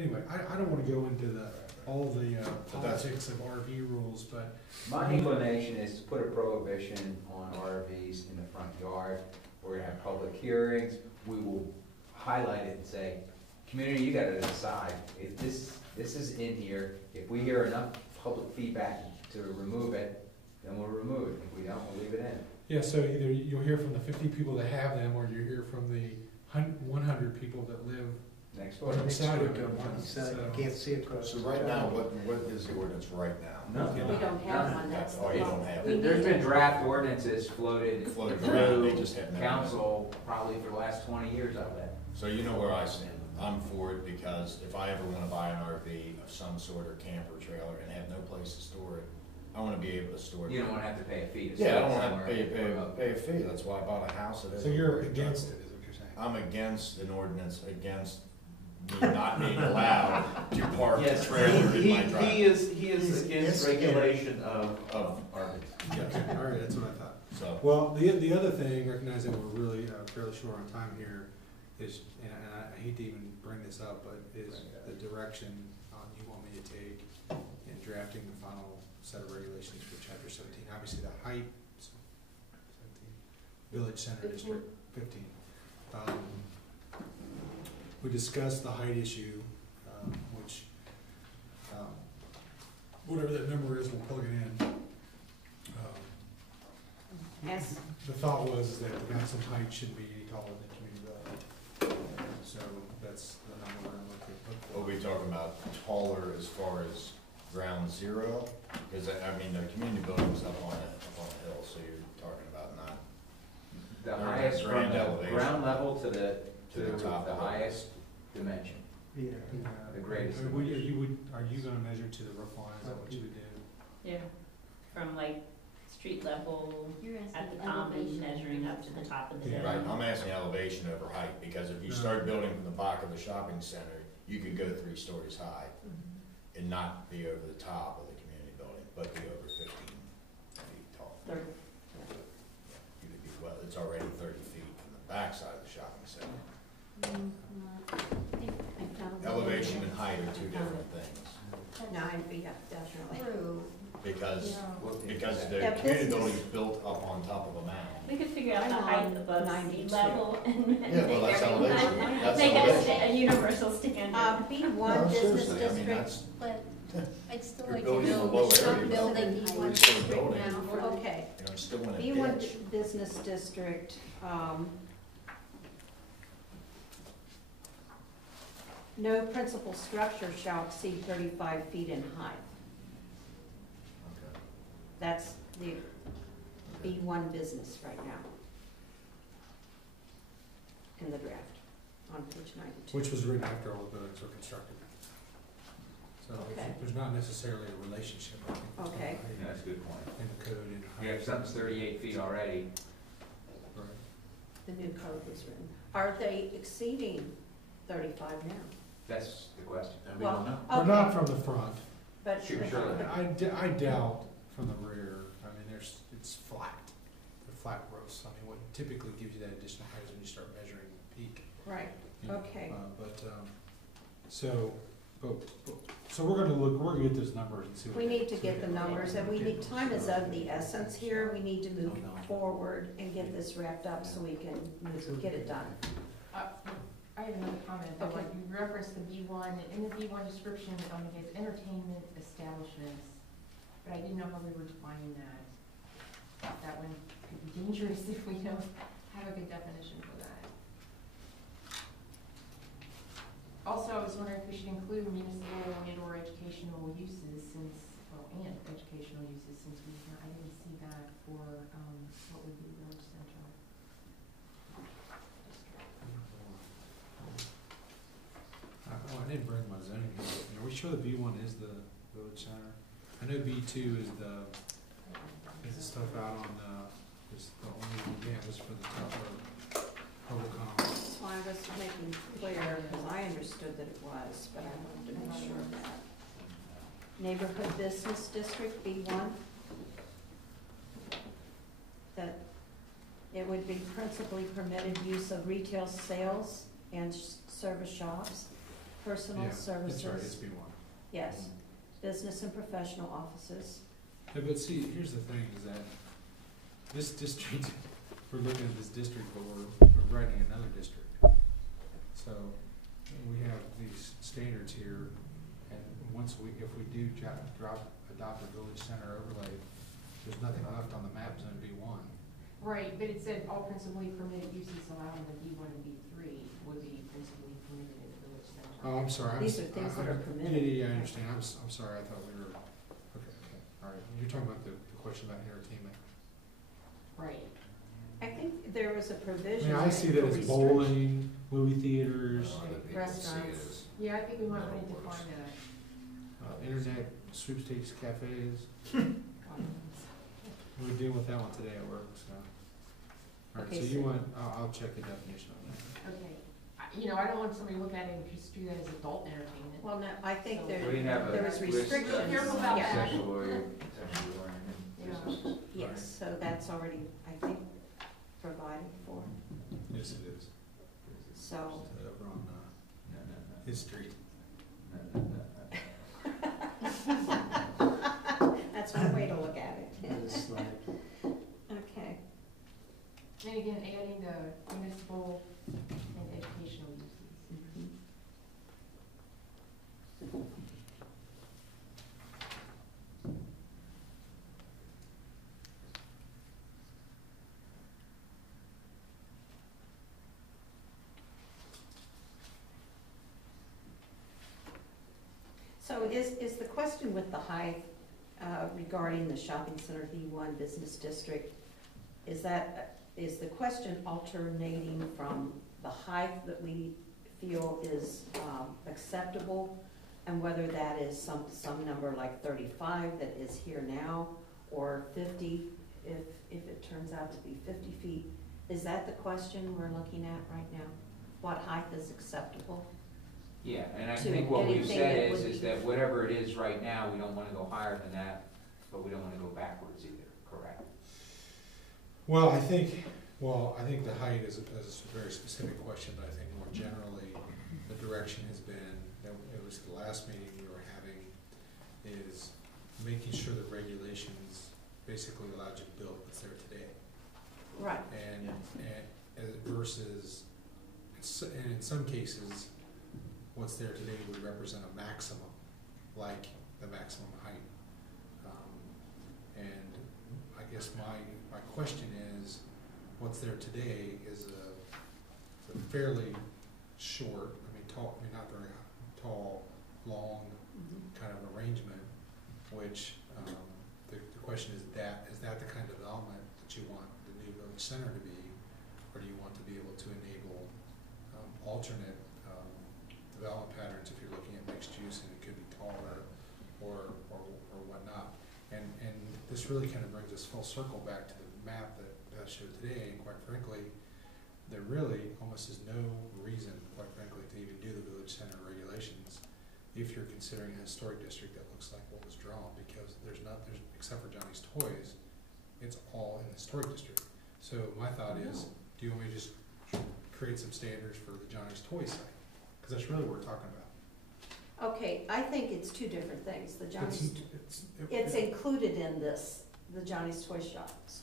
anyway, I don't wanna go into all the politics of RV rules, but. My inclination is to put a prohibition on RVs in the front yard. We're gonna have public hearings. We will highlight it and say, community, you gotta decide. If this is in here, if we hear enough public feedback to remove it, then we'll remove it. If we don't, we'll leave it in. Yeah, so either you'll hear from the 50 people that have them, or you hear from the 100 people that live Next door. beside of them. You can't see across. So right now, what is the ordinance right now? No. We don't have one, that's the Oh, you problem. don't have We it? There's need been to- draft ordinances floated Floated around, they through just haven't. council probably for the last 20 years of it. So you know where I stand. I'm for it because if I ever wanna buy an RV of some sort or camper trailer and have no place to store it, I wanna be able to store it. You don't wanna have to pay a fee to Yeah, I store don't it wanna have somewhere. to pay a fee. That's why I bought a house that is. So you're against it, is what you're saying? I'm against an ordinance against me not being allowed to park a Yes, trailer in my he driveway. is He's against regulation of RVs. Okay, all right, that's what I thought. So, Well, the other thing, recognizing we're really fairly short on time here, is, and I hate to even bring this up, but is the direction you want me to take in drafting the final set of regulations for chapter 17. Obviously, the height, 17, village center district, 15. We discussed the height issue, which, whatever that number is, we'll plug it in. Yes, The thought was that the maximum height shouldn't be any taller than the community building. So that's the number we're gonna look at. are we talking about taller as far as ground zero? Because I mean, the community building's up on a hill, so you're talking about not The Or highest from grand the elevation. ground level to the roof, top the of it. highest dimension. Yeah. The greatest. Are you gonna measure to the roof line, is that what you would do? Yeah, from like street level you're at asking the top and elevation. measuring up to the top of the hill. Right, I'm asking elevation over height, because if you start building from the back of the shopping center, you could go 3 stories high and not be over the top of the community building, but be over 15 feet tall. Third. You could be, well, it's already 30 feet from the back side of the shopping center. Elevation and height are 2 different things, 9 feet up, definitely. True. because the Yeah, community business- building is built up on top of a mound. We could figure out the I'm height on above sea 92. level and Yeah, well, that's make everyone, elevation. That's make elevation. a universal standard. B1 No, business seriously, I mean, district, that's, But I'd still You're like to building a know low which area, but building you're B1 still district building. now for the okay. you know, still in a B1 ditch. business district, no principal structure shall exceed 35 feet in height. Okay. That's the B1 business right now in the draft on page 92. Which was written after all the buildings were constructed. So Okay. there's not necessarily a relationship, I think. between Okay. height Yeah, that's a good point. And the code and height. Yeah, if something's 38 feet already, Right. The new code was written. Are they exceeding 35 now? that's the question. And we don't know. We're not from the front. But Sure, sure. I doubt from the rear. I mean, it's flat. The flat roofs. I mean, what typically gives you that additional height is when you start measuring the peak. Right, you know. okay. So we're gonna get those numbers and see what. We they- need to get the numbers, and we need, time is of the essence here. We need to move forward and get this wrapped up so we can get it done. I have another comment, though, Okay. like you referenced the B1, in the B1 description, it is entertainment establishments, but I didn't know how we were defining that. That one could be dangerous if we don't have a good definition for that. Also, I was wondering if we should include municipal and or educational uses since, I didn't see that for, what would be village center. I didn't bring my zoning here, but are we sure the B1 is the village center? I know B2 is the stuff out on, is the only campus for the top of public commons. That's why I was making clear, because I understood that it was, but I wanted to make sure of that. Neighborhood Business District, B1. That it would be principally permitted use of retail sales and service shops, personal Yeah, that's right, it's services, B one. yes, business and professional offices. Yeah, but see, here's the thing, is that this district, we're looking at this district, but we're writing another district. So, we have these standards here, and if we do adopt a village center overlay, there's nothing left on the map zone B1. Right, but it said all principally permitted uses allowed in the B1 and B3 would be principally permitted in the village center. Oh, I'm sorry. These are things that are permitted. Yeah, I understand. I'm sorry, I thought we were, okay, all right. You're talking about the question about entertainment. Right. I think there was a I provision. mean, I see that for as restriction. bowling, movie theaters, A lot of people see it Restaurants. as Yeah, I think we might want to Metal works. define that. internet sweepstakes cafes. We were dealing with that one today at work, so. All right, Okay, so you so- want, I'll check the definition on that. Okay. I don't want somebody to look at it and just do that as adult entertainment. Well, no, I think there, We have a there was list of restrictions. Careful about Yeah. that. sexually Yeah. oriented. Yes, so that's already, I think, provided for, Yes, it is. so. Over on, No, no, no. history. No, no, no. That's one way to look at it. This slide. Okay, And again, adding the municipal and educational uses. so is the question with the height regarding the shopping center B1 business district, is the question alternating from the height that we feel is acceptable, and whether that is some number like 35 that is here now, or 50, if it turns out to be 50 feet? Is that the question we're looking at right now? What height is acceptable? Yeah, and I To think what we've anything said that is, would is be- that whatever it is right now, we don't wanna go higher than that, but we don't wanna go backwards either, correct? Well, I think the height is a very specific question, but I think more generally, the direction has been, that it was the last meeting we were having, is making sure that regulations basically allowed you to build what's there today. Right. And versus, and in some cases, what's there today would represent a maximum, like the maximum height. And I guess my question is, what's there today is a fairly short, not very tall, long kind of arrangement, which, the question is that the kind of development that you want the new village center to be, or do you want to be able to enable, alternate, development patterns if you're looking at mixed use, and it could be taller or whatnot. And this really kind of brings us full circle back to the map that I showed today, and quite frankly, there really almost is no reason, quite frankly, to even do the village center regulations if you're considering a historic district that looks like what was drawn, because there's except for Johnny's Toys, it's all in the historic district. So my thought is, do you want me to just create some standards for the Johnny's Toys site? Because that's really what we're talking about. Okay, I think it's two different things. The Johnny's, It's it's included in this, the Johnny's Toy Shops.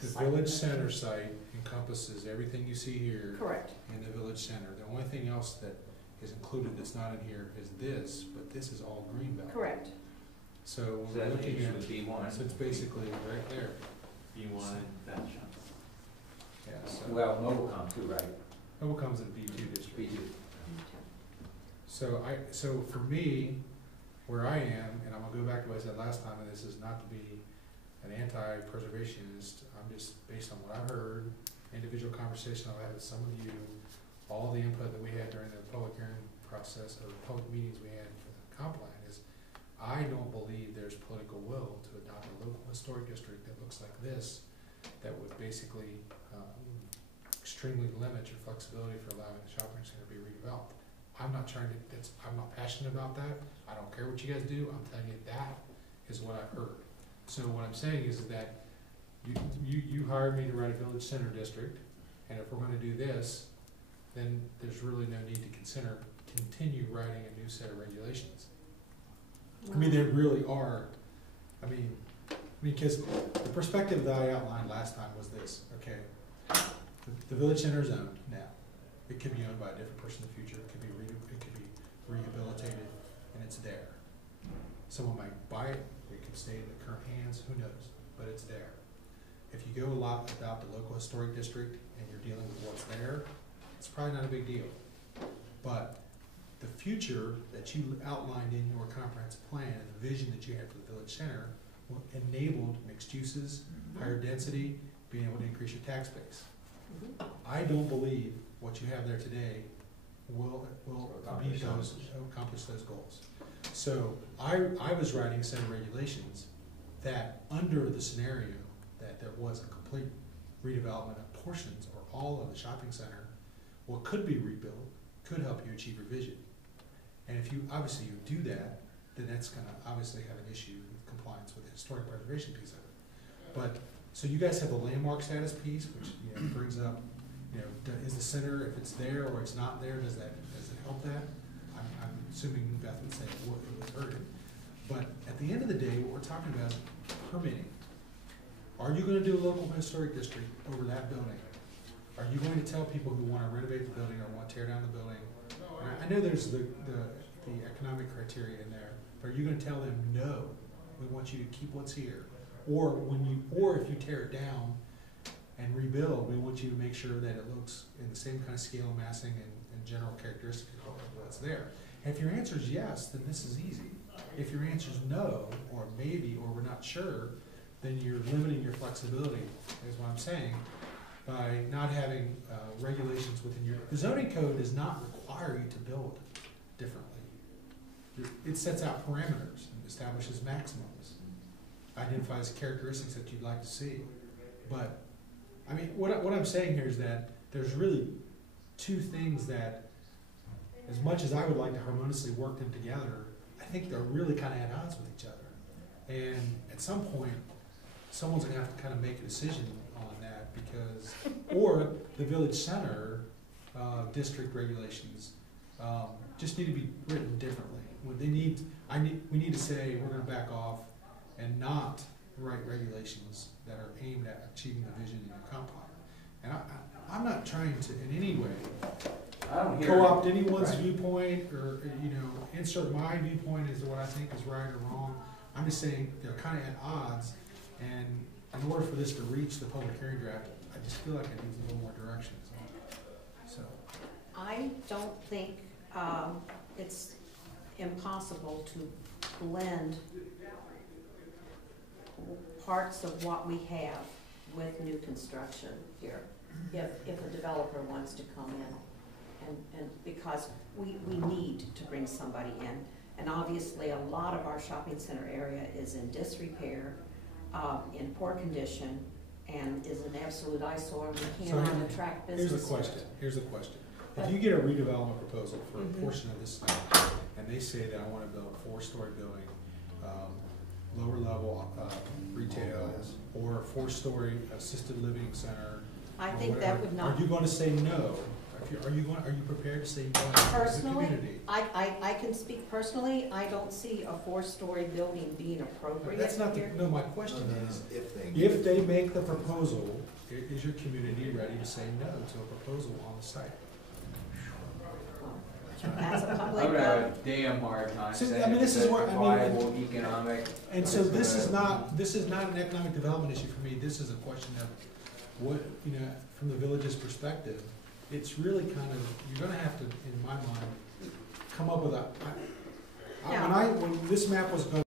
the site. village center site encompasses everything you see here Correct, in the village center. The only thing else that is included that's not in here is this, but this is all greenbelt. correct. So So when we're that looking means at, with B1. so it's basically right there. B1 that shop. Yeah, so, Well, Mobilecom too, right? it comes in B2 district. B2. So for me, where I am, and I'm gonna go back to what I said last time, and this is not to be an anti-preservationist, I'm just, based on what I heard, individual conversation I've had with some of you, all the input that we had during the public hearing process, or the public meetings we had for the comp plan, is I don't believe there's political will to adopt a local historic district that looks like this, that would basically extremely limit your flexibility for allowing the shopping center to be redeveloped. I'm not passionate about that. I don't care what you guys do. I'm telling you that is what I've heard. So what I'm saying is that you hired me to write a village center district, and if we're gonna do this, then there's really no need to consider continue writing a new set of regulations. I mean, they really are, I mean, because the perspective that I outlined last time was this, okay? The village center is owned now. It could be owned by a different person in the future, it could be rehabilitated, and it's there. Someone might buy it, it could stay in the current hands, who knows, but it's there. If you go a lot about the local historic district and you're dealing with what's there, it's probably not a big deal. But the future that you outlined in your comprehensive plan and the vision that you had for the village center enabled mixed uses, higher density, being able to increase your tax base. I don't believe what you have there today will accomplish those goals. So I was writing a set of regulations that under the scenario that there was a complete redevelopment of portions or all of the shopping center, what could be rebuilt could help you achieve your vision. And if you, obviously you do that, then that's gonna obviously have an issue with compliance with the historic preservation piece of it. But, so you guys have the landmark status piece, which, you know, brings up, you know, is the center, if it's there or it's not there, does it help that? I'm assuming Beth would say it would hurt it. But at the end of the day, what we're talking about is permitting. Are you gonna do a local historic district over that building? Are you going to tell people who wanna renovate the building or wanna tear down the building? And I know there's the economic criteria in there, but are you gonna tell them, no, we want you to keep what's here? Or if you tear it down and rebuild, we want you to make sure that it looks in the same kind of scale, massing, and general characteristics of what's there. And if your answer is yes, then this is easy. If your answer is no, or maybe, or we're not sure, then you're limiting your flexibility, is what I'm saying, by not having regulations within your, the zoning code does not require you to build differently. It sets out parameters and establishes maximums, identifies characteristics that you'd like to see. But, I mean, what I'm saying here is that there's really two things that, as much as I would like to harmoniously work them together, I think they're really kind of at odds with each other. And at some point, someone's gonna have to kind of make a decision on that because, or the village center district regulations just need to be written differently. We need to say we're gonna back off and not write regulations that are aimed at achieving the vision in your comp plan. And I'm not trying to in any way co-opt anyone's viewpoint or, you know, insert my viewpoint as to what I think is right or wrong. I'm just saying they're kind of at odds, and in order for this to reach the public hearing draft, I just feel like it needs a little more direction. So I don't think it's impossible to blend parts of what we have with new construction here, if a developer wants to come in, and because we need to bring somebody in, and obviously a lot of our shopping center area is in disrepair, in poor condition, and is an absolute eyesore, and we cannot attract business. Here's the question. If you get a redevelopment proposal for a portion of this site, and they say that I want to build a 4-story building, lower level retail, or a 4-story assisted living center, I or think whatever, that would not. are you going to say no? Are you prepared to say no as a Personally, community? I can speak personally, I don't see a 4-story building being appropriate That's not here. no, my question is, if if they make the proposal, is your community ready to say no to a proposal on the site? As a I'm public, gonna have a damn hard time So, saying I mean, this it's is a where- I mean, viable economic. And so this is not an economic development issue for me, this is a question of what, you know, from the village's perspective, it's really kind of, you're gonna have to, in my mind, come up with when this map was going